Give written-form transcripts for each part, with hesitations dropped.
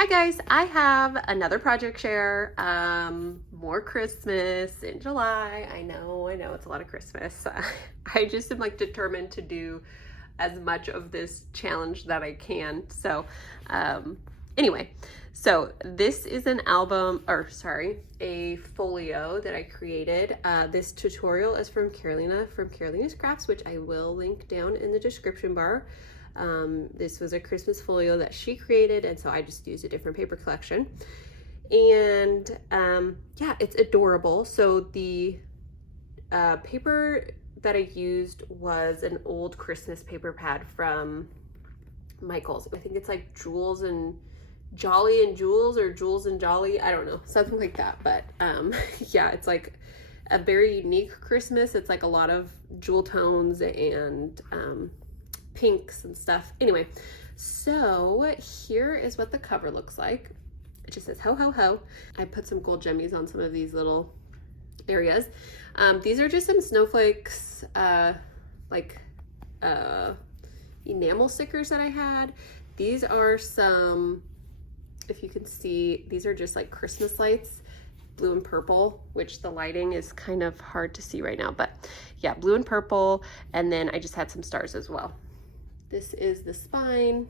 Hi guys, I have another project share. More Christmas in July. I know it's a lot of Christmas. I just am like determined to do as much of this challenge that I can. So anyway, so this is an a folio that I created. This tutorial is from Karolina from Karolina's Crafts, which I will link down in the description bar. This was a Christmas folio that she created, and so I just used a different paper collection. And yeah, it's adorable. So the paper that I used was an old Christmas paper pad from Michael's. I think it's like Jewels and Jolly and Jewels, or Jewels and Jolly, I don't know, something like that. But yeah, it's like a very unique Christmas. It's like a lot of jewel tones and pinks and stuff. Anyway, so here is what the cover looks like. It just says ho ho ho. I put some gold jemmies on some of these areas. These are just some snowflakes, enamel stickers that I had. These are some, if you can see, these are just like Christmas lights, blue and purple, which the lighting is kind of hard to see right now, but yeah, blue and purple. And then I just had some stars as well. This is the spine,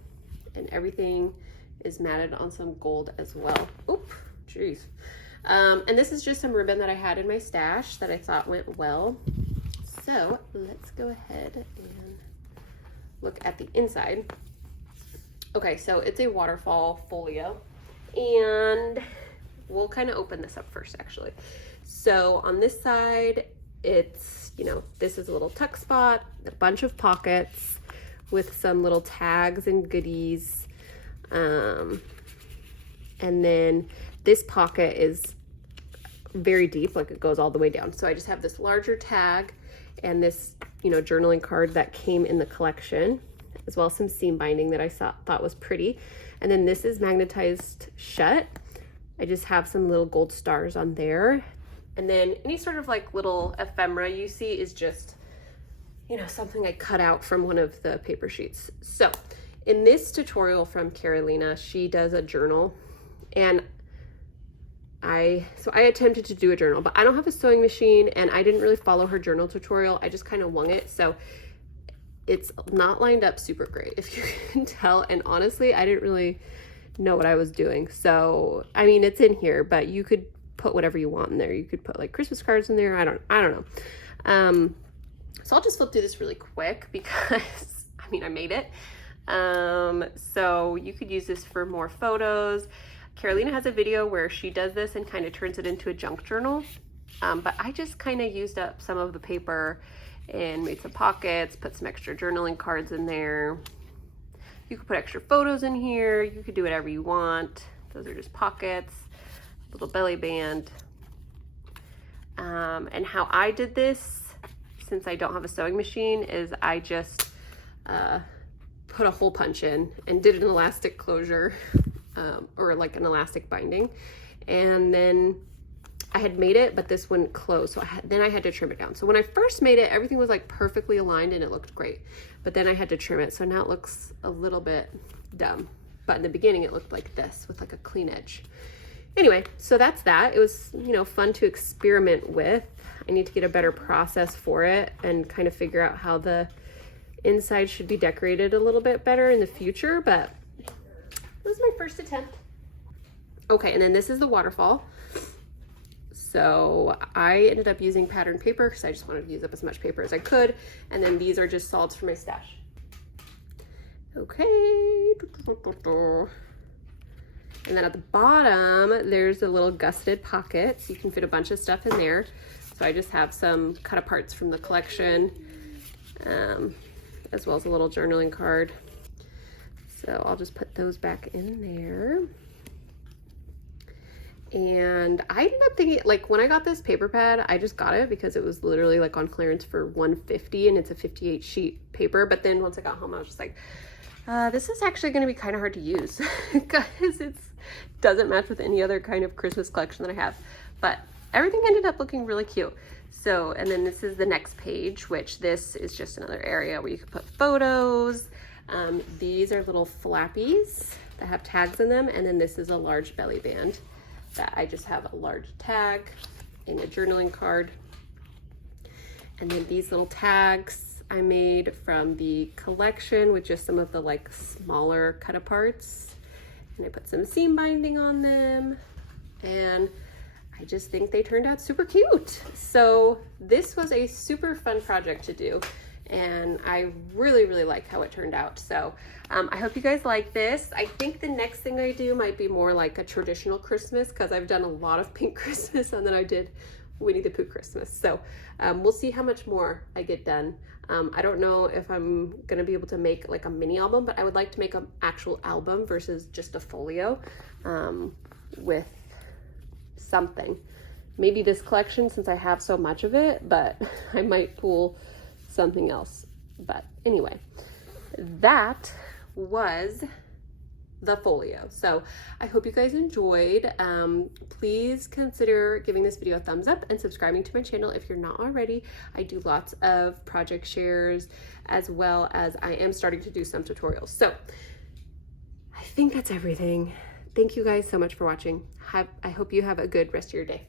and everything is matted on some gold as well. Oop, jeez. And this is just some ribbon that I had in my stash that I thought went well. So let's go ahead and look at the inside. Okay, so it's a waterfall folio, and we'll kind of open this up first actually. So on this side, it's, this is a little tuck spot, a bunch of pockets with some little tags and goodies. And then this pocket is very deep, like it goes all the way down. So I just have this larger tag and this, journaling card that came in the collection, as well as some seam binding that I thought was pretty. And then this is magnetized shut. I just have some little gold stars on there. And then any sort of like little ephemera you see is just, something I cut out from one of the paper sheets. So in this tutorial from Karolina, she does a journal, and I attempted to do a journal, but I don't have a sewing machine and I didn't really follow her journal tutorial. I just kind of wung it. So it's not lined up super great, if you can tell. And honestly, I didn't really know what I was doing. So, I mean, it's in here, but you could put whatever you want in there. You could put like Christmas cards in there. I don't know. So I'll just flip through this really quick because I made it. So you could use this for more photos. Karolina has a video where she does this and kind of turns it into a junk journal. But I just kind of used up some of the paper and made some pockets, put some extra journaling cards in there. You could put extra photos in here. You could do whatever you want. Those are just pockets, little belly band. And how I did this, since I don't have a sewing machine, is I just put a hole punch in and did an elastic closure, or like an elastic binding. And then I had made it, but this wouldn't close. So then I had to trim it down. So when I first made it, everything was like perfectly aligned and it looked great. But then I had to trim it. So now it looks a little bit dumb. But in the beginning, it looked like this with like a clean edge. Anyway, so that's that. It was, fun to experiment with. I need to get a better process for it and kind of figure out how the inside should be decorated a little bit better in the future, but this is my first attempt. Okay, and then this is the waterfall. So I ended up using patterned paper because I just wanted to use up as much paper as I could. And then these are just solids for my stash. Okay. And then at the bottom, there's a little gusseted pocket, so you can fit a bunch of stuff in there. So I just have some cut aparts from the collection, as well as a little journaling card. So I'll just put those back in there. And I ended up thinking, like, when I got this paper pad, I just got it because it was literally like on clearance for $150, and it's a 58 sheet paper. But then once I got home, I was just like, this is actually going to be kind of hard to use because it doesn't match with any other kind of Christmas collection that I have. But everything ended up looking really cute. So, and then this is the next page, which this is just another area where you can put photos. These are little flappies that have tags in them. And then this is a large belly band that I just have a large tag in a journaling card. And then these little tags I made from the collection with just some of the like smaller cut aparts. And I put some seam binding on them. And I just think they turned out super cute. So this was a super fun project to do. And I really, really like how it turned out. So I hope you guys like this. I think the next thing I do might be more like a traditional Christmas, because I've done a lot of pink Christmas and then I did Winnie the Pooh Christmas. So we'll see how much more I get done. I don't know if I'm gonna be able to make like a mini album, but I would like to make an actual album versus just a folio with something. Maybe this collection, since I have so much of it, but I might pull something else. But anyway, that was the folio. So I hope you guys enjoyed. Please consider giving this video a thumbs up and subscribing to my channel if you're not already. I do lots of project shares, as well as I am starting to do some tutorials. So I think that's everything. Thank you guys so much for watching. I hope you have a good rest of your day.